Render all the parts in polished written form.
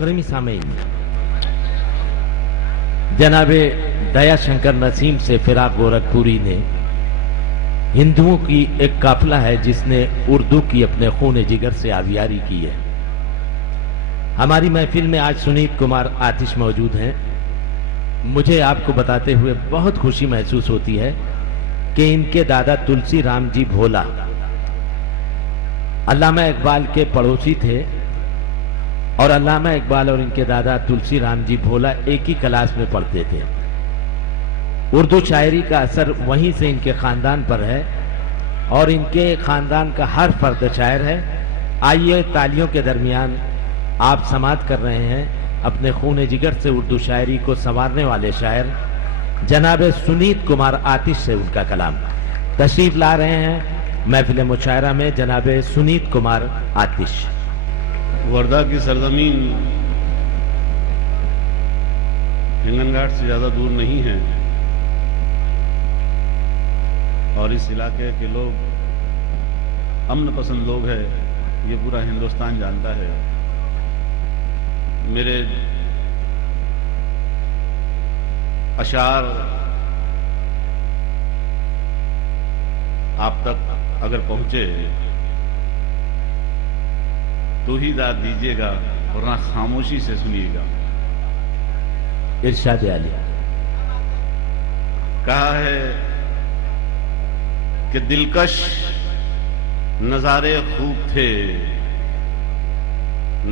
मोहतरम सामीन, जनाबे दया शंकर नसीम से फिराक गोरखपुरी ने हिंदुओं की एक काफिला है जिसने उर्दू की अपने खून जिगर से आवियारी की है। हमारी महफिल में आज सुनीत कुमार आतिश मौजूद हैं। मुझे आपको बताते हुए बहुत खुशी महसूस होती है कि इनके दादा तुलसी राम जी भोला अल्लामा इकबाल के पड़ोसी थे और अल्लामा इकबाल और इनके दादा तुलसी राम जी भोला एक ही क्लास में पढ़ते थे। उर्दू शायरी का असर वहीं से इनके खानदान पर है और इनके खानदान का हर फर्द शायर है। आइए तालियों के दरमियान आप समाअत कर रहे हैं अपने खून जिगर से उर्दू शायरी को संवारने वाले शायर जनाब सुनीत कुमार आतिश से उनका कलाम तशरीफ ला रहे हैं महफिल मुशायरा में जनाब सुनीत कुमार आतिश। वर्धा की सरजमीन हिंगनघाट से ज्यादा दूर नहीं है और इस इलाके के लोग अमन पसंद लोग हैं, ये पूरा हिंदुस्तान जानता है। मेरे अशार आप तक अगर पहुंचे तो ही दाद दीजिएगा वरना खामोशी से सुनिएगा। इरशाद आली कहा है कि दिलकश नजारे खूब थे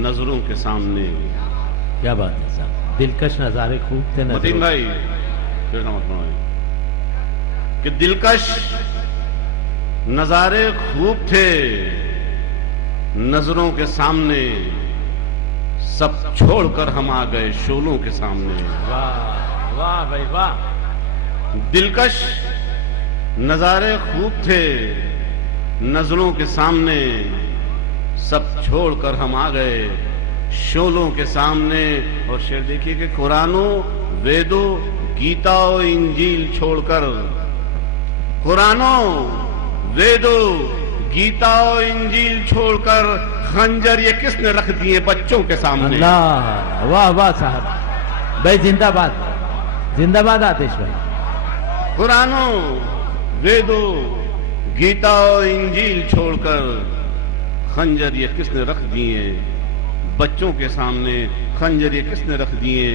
नजरों के सामने। क्या बात है साहब, दिलकश नजारे खूब थे मतीन भाई कि दिलकश नजारे खूब थे नजरों के सामने, सब छोड़कर हम आ गए शोलों के सामने। वाह वाह भाई वाह। दिलकश नजारे खूब थे नजरों के सामने, सब छोड़कर हम आ गए शोलों के सामने। और शेर देखिए कि कुरानों वेदों गीता और इंजील छोड़कर, कुरानों वेदों गीता और इंजील छोड़कर खंजर ये किसने रख दिए बच्चों के सामने। अल्लाह वाह वाह साहब भाई, जिंदाबाद जिंदाबाद आतिश भाई। कुरानों वेदों गीता और इंजील छोड़कर खंजर ये किसने रख दिए बच्चों के सामने, खंजर ये किसने रख दिए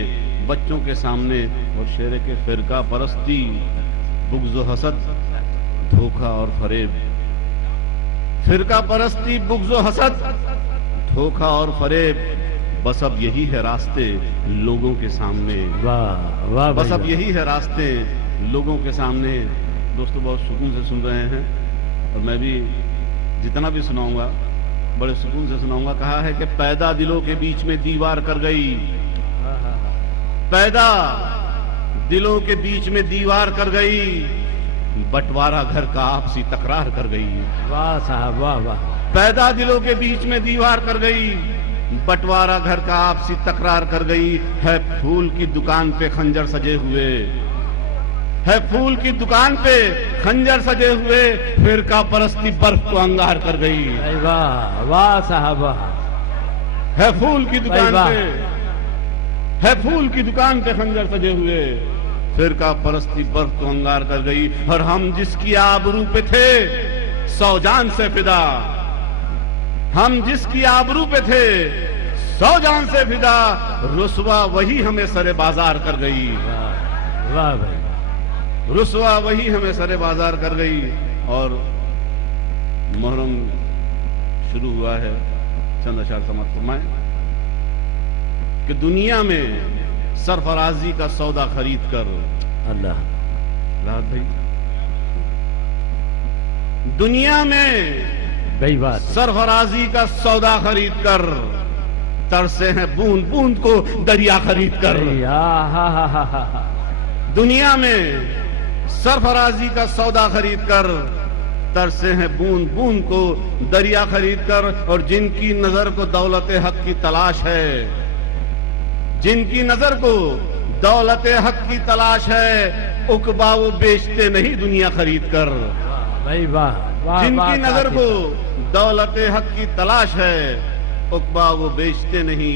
बच्चों के सामने। और शेर के फिरका परस्ती बुग़्ज़ हसद धोखा और फरेब, फिरका परस्ती बुग़्ज़ हसद धोखा और फरेब, बस अब यही है रास्ते लोगों के सामने। वाह वाह, बस अब यही है रास्ते लोगों के सामने। दोस्तों बहुत सुकून से सुन रहे हैं और मैं भी जितना भी सुनाऊंगा बड़े सुकून से सुनाऊंगा। कहा है कि पैदा दिलों के बीच में दीवार कर गई, पैदा दिलों के बीच में दीवार कर गई, बंटवारा घर का आपसी तकरार कर गई। वाह साहब वाह वाह। पैदा दिलों के बीच में दीवार कर गई, बंटवारा घर का आपसी तकरार कर गई। है फूल की दुकान पे खंजर सजे हुए, है फूल की दुकान पे खंजर सजे हुए, फिरका परस्ती बर्फ को अंगार कर गई। वाह वाह साहब वाह। है फूल की दुकान पे, है फूल की दुकान पे खंजर सजे हुए, फिरका परस्ती बर्फ को अंगार कर गई। और हम जिसकी आबरू पे थे 100 जान से फिदा, हम जिसकी आबरू पे थे 100 जान से फिदा, रुसवा वही हमें सरे बाजार कर गई। वाह भाई, रुसवा वही हमें सरे बाजार कर गई। और मुहर्रम शुरू हुआ है, चंद अशार समाप्त फरमाएं कि दुनिया में सरफराजी का सौदा खरीद कर, अल्लाह राहत भाई, दुनिया में भाई बात, सरफराजी का सौदा खरीद कर, तरसे हैं बूंद बूंद को दरिया खरीद कर। दुनिया में सरफराजी का सौदा खरीद कर, तरसे हैं बूंद बूंद को दरिया खरीद कर। और जिनकी नजर को दौलत हक की तलाश है, जिनकी नजर को दौलत हक की तलाश है, उकबा वो बेचते नहीं दुनिया खरीद कर। भाई वाह। जिनकी नजर को दौलत हक की तलाश है, उकबा वो बेचते नहीं